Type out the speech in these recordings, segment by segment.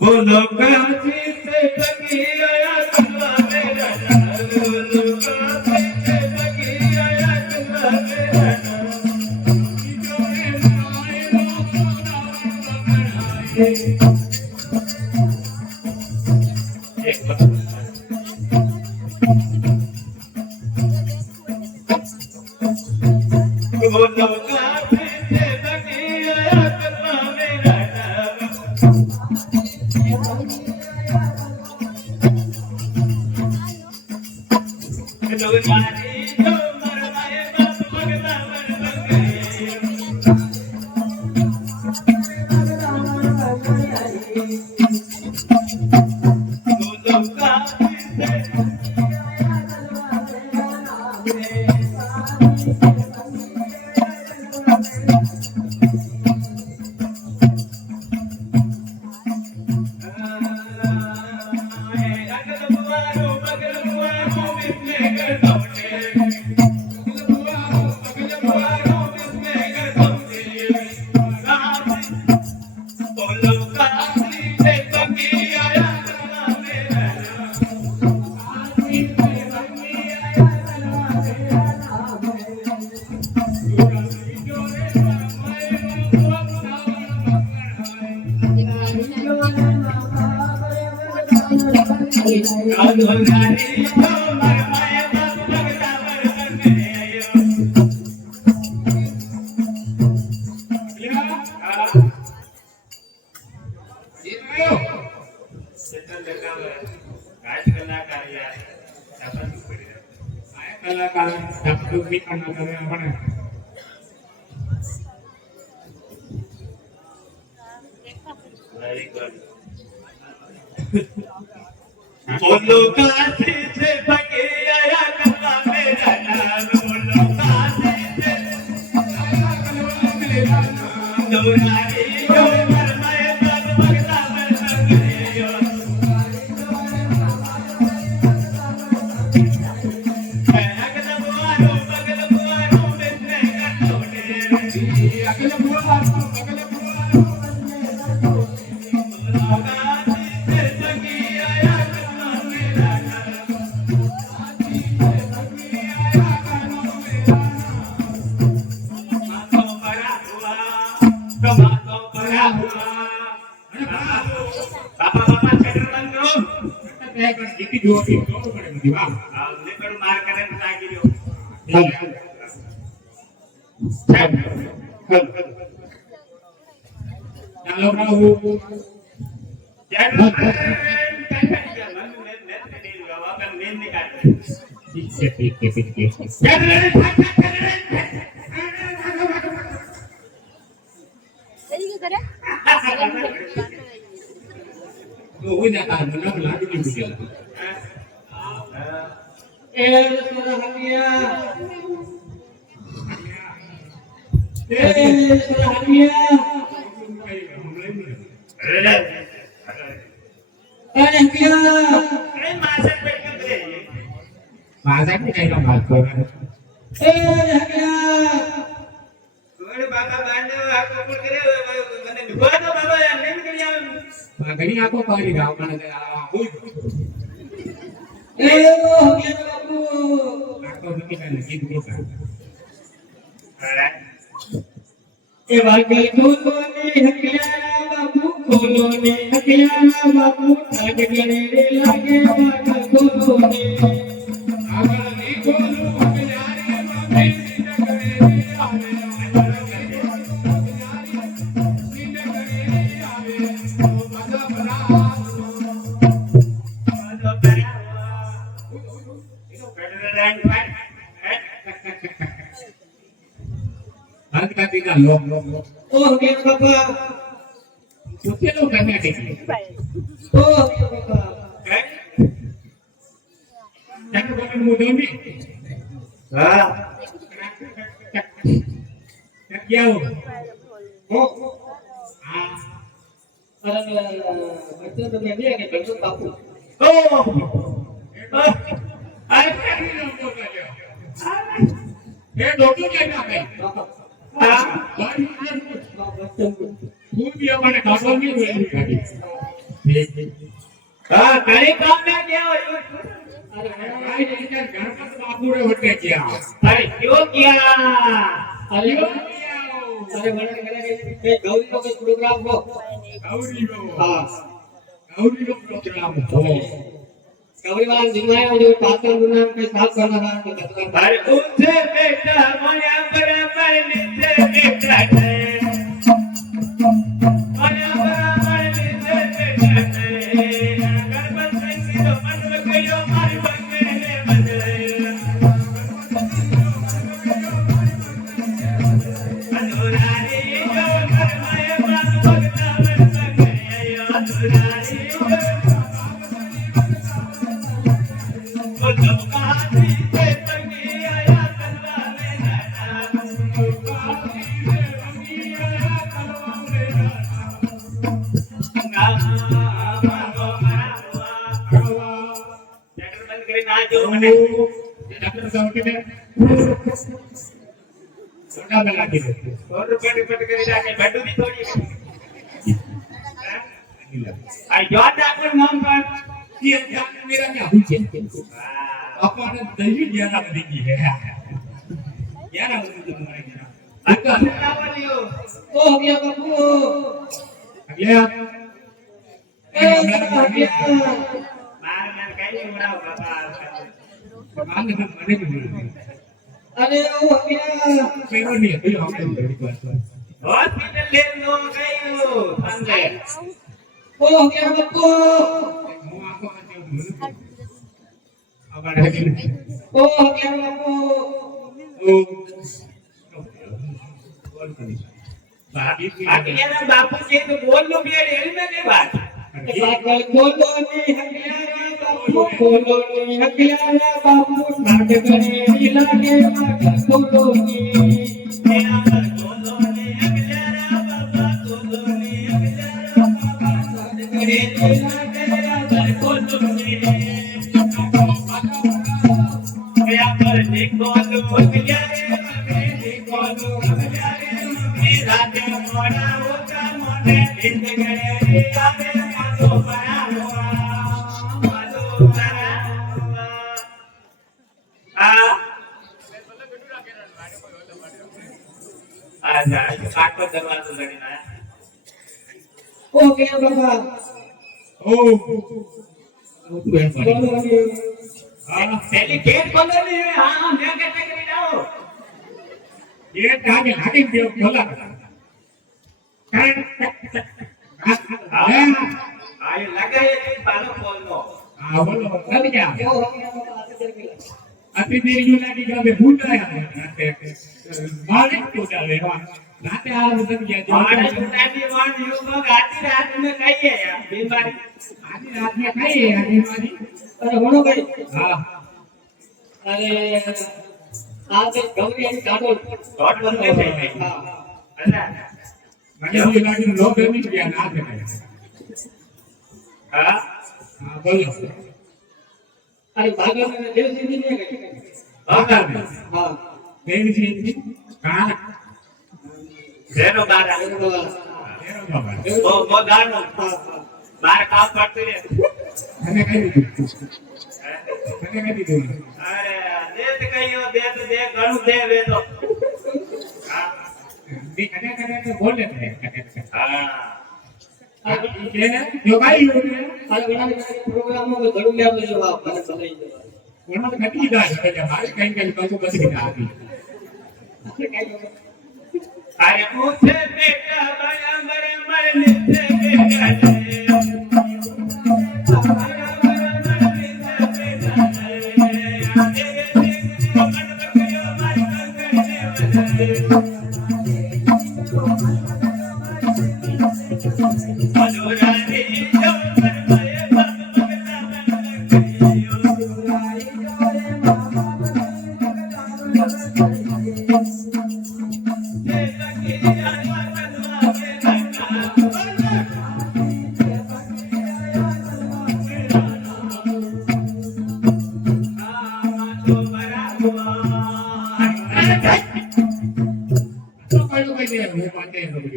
बोलो काशी से लगी आया चला मेरा बोलो काशी से लगी आया चला मेरा बोलो काशी से लगी आया चला मेरा बोलो काशी से लगी आया चला मेरा नाम बोलो काशी से दोरारी जो मरमाए तब भगता बरसंगियो अगल बुआरो बिसने कटोने अगल बुआरो હા તું બી અમારે કાઢો નહીં વેલી ગાડી હા ઘરે કામ ને ગયા અરે ભાઈ એટલે ગણપત બાપુ રે વટે ગયા અરે ક્યો કિયા અરે મને કે ગૌરી નો કોઈ પ્રોગ્રામ હો હા ગૌરી નો પ્રોગ્રામ હો गौरी वाला जिम्मेदार जो पात्र दुनिया के साथ करना था तो करता अरे उनसे बेटा माया बराबर नित्य बेटा है माया बराबर नित्य बेटा है गणपत संगी तो मन में कयो मारी बंगले बदले अधूरारी जो मन माया बात भगता मन संगे अधूरारी डॉक्टर साहब के छोटा में लाके दे और रुपए रिपोर्ट करे जाके बड्डू भी थोड़ी आई जॉट डॉक्टर नाम पर ये ध्यान मेरा क्या हुई है अपन दही दिया ना देगी है यार अब तो तुम्हारे क्या अक्का क्या बोलियो ओ हो गया बाबू अगले आप मार मार कहीं उड़ाओ बाबा भगवान ने मने भी बोले अरे ओ हो गया पेरो नहीं है कोई हम तो बड़ी बात है हॉस्पिटल ले लो गयो संगे ओ हो गया बाबू मुंह आंखों में अब आ रहे ओ हो गया बाबू ओ बाकी ये ना बापू जी तो बोल लो भी रेल में के बात बात बोलो नहीं हकलारा बाबू बोलो नहीं हकलारा बाबू नाट करे हिला के बात बोलो नहीं मेरा घर बोलो नहीं अगला बाबा बोलो नहीं अगला बाबा नाट करे हिला के बात बोलो नहीं मेरा घर देखो लो अगला देखो लो अगला मेरा दिल मोड़ा होता मोने दिन गए आवे मानो बड़ा हुआ मानो बड़ा हुआ आजा काट पर दरवाजा लड़ना है ओ हो गया बाबा ओ तू है बोलो नहीं हां पहले गेट खोलो नहीं हां मैं गेट कर जाओ ये ताके लाके दे खोला आए लगा ये बालो खोलनो हां बोलो सब क्या ओ हो गया बाबा आते चल गया अति देर यू लागी का बे भूल रहा है मालिक तो डाले वाह नाते आ मतलब क्या और टूटानी वान यू को आधी रात में खाइए यार बीमारी आधी रात में खाई है बीमारी अरे होनो भाई हां अरे आज गौरी आणि काढो डॉट बनते चाहिए हां अल्लाह मैंने ये लागी लोग नहीं किया ना थे हां हां बोलो अरे भागो में देव सिंधी नहीं गई बाबा हां देवी जी थी कहां जेनो बारा तेरो बाबा वो गानो बार काम करते रे मैंने कही मैंने कही दी अरे दे तो कहियो दे गणु दे वे तो हां दी कने बोल लेते हैं हां ये जो भाई अरे बड़ा प्रोग्राम में घड़ू ले आवજો आप મને बताई दो उन्होंने तो कटी दा है जब भाई कहीं तो बस नहीं आती अरे मुझे बेटा बड़ा बड़े मरने से बेटा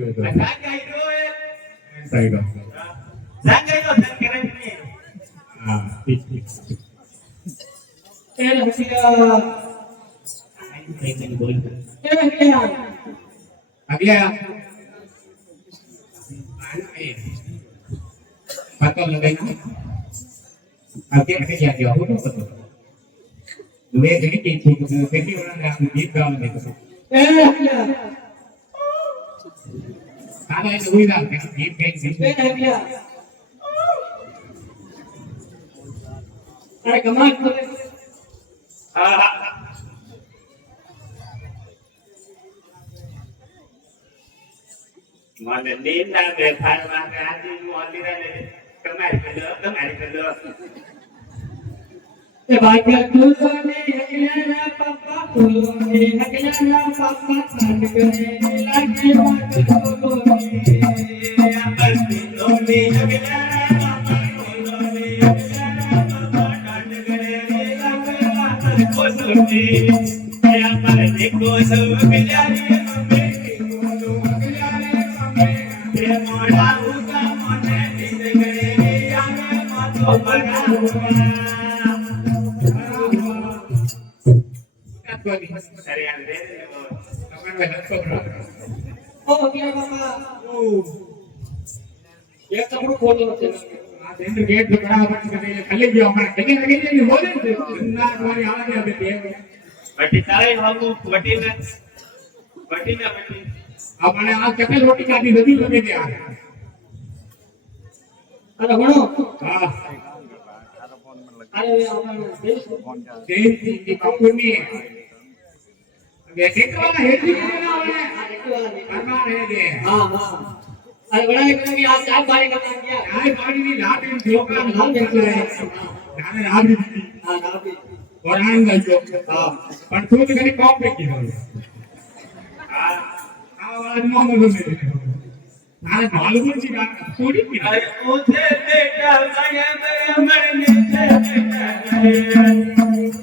ગયો તો સાંગાઈ રે સાઈડો સાંગાઈ નો ધન કરે ને હા ઠીક ઠીક એ હકિયા કઈ બોલ એ હકિયા અગિયા પતો લગાઈ અત્યારે કે ગયા ગયો હું તો પતો મેં ઘણી કે કેટલી વાર આપણે ગીત ગાવાનું દેખો એ હકિયા કાલે તો ઉઈ રાત ગીત ગઈ એ હકિયા અરે કમાલ કરે હા મને નીંદા બે ફારવા આજી મોલીરા ને તમારી પેલો એ ભાગ્યા તુલોની હકિયા પપ્પા તુલોની હકિયા પપ્પા નાટ કરે લાગે વાત તુલોની આપણી લોની હગલા લોની હગલા કાટ કરે લાગે વાત કોસુની એ આપણે દેખો સબ બિલારી એ મોડા ઉતા મને દિલ કરે આમે માતો બગાડવા અરે યાર રે તમે લખો ઓ હકિયા બાપા એક કપડું ખોલો છે આ દેન્દ્ર ગેટ તો ઘણા વર્ષ કરે ખાલી ગયો હમણાં કે લગી ને બોલે ના તમારી આવા દે બે બટી તારે હાલુ બટીને બટી આપણે આ ચકલ રોટી કાઢી નદી લગે દે આ અરે ભણો હા અરે આપણે દેશ દેશી की कंपनी ये देखवाना हेडी के ना होने करना रहे दे हाँ हाँ अरे बड़ा एक भी आज चार बारी करना क्या आय बाड़ी ની લાટ ની જોકા લાલ દેખલે નાને રાબી દીધી हाँ ना भी और आएंगे जो हां પણ તું તો ખાલી કોપ પેકી દો આ વાળા નો નો લે નાને માલુમ છે વાત થોડી પી અરે ઓથે બેટા મને મરને છે